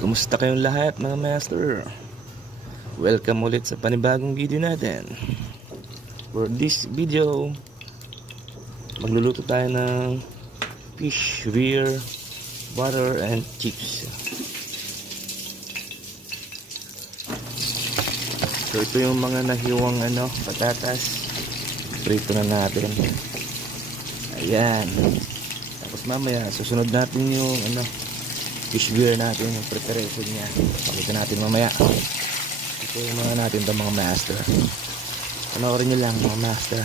Kumusta kayong lahat mga master? Welcome ulit sa panibagong video natin. For this video, magluluto tayo ng fish, beer, butter, and chips. So ito yung mga nahiwang patatas. Prito na natin. Ayan. Tapos mamaya susunod natin yung fish beer natin, yung preparation niya. Pakita natin mamaya. Ito yung mga natin ito mga master. Panoorin nyo lang mga master.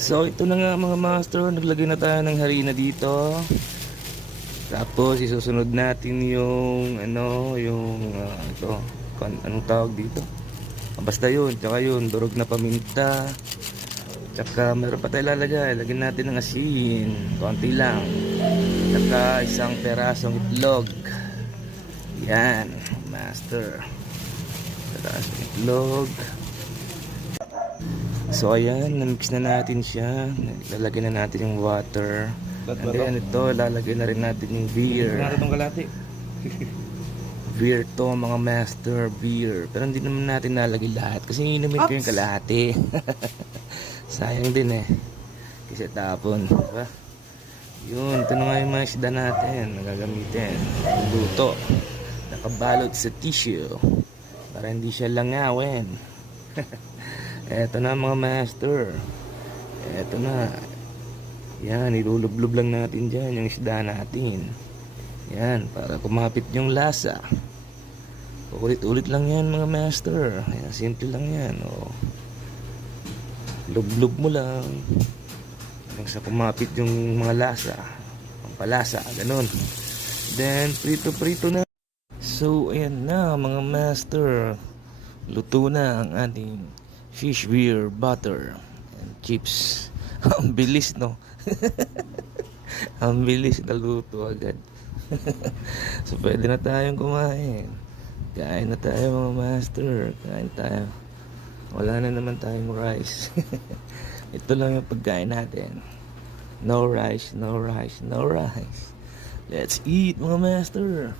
So ito na nga mga master, naglagay na tayo ng harina dito. Tapos isusunod natin yung ito, anong tawag dito? Basta yun, tsaka yun, durog na paminta. Tsaka meron pa tayo lalagay, lagyan natin ng asin, konti lang. Tsaka isang perasong itlog. Yan, master. Perasong itlog. So ayan, namix na natin siya. Lalagyan na natin yung water. And then ito, lalagyan na rin natin yung beer. Beer to mga master, beer. Pero hindi naman natin nalagay lahat kasi inumin ko yung kalahati. Sayang din kasi tapon, diba? Yun, ito na nga yung mga isda natin na gagamitin. Luto, nakabalot sa tissue para hindi siya langawin. Eto na mga master. Eto na. Yan, ilulublob lang natin dyan yung isda natin. Yan, para kumapit yung lasa. Ulit-ulit lang yan mga master. Yan, simple lang yan. Lublob mo lang hanggang sa kumapit yung mga lasa. Pampalasa, ganun. Then, prito-prito na. So, ayan na mga master. Luto na ang ating fish, beer, butter, and chips. Ang bilis, no? Ang bilis na luto agad. So pwede na tayong kumain. Kain na tayo mga master. Kain tayo. Wala na naman tayong rice. Ito lang yung pagkain natin. No rice, no rice, no rice. Let's eat mga master.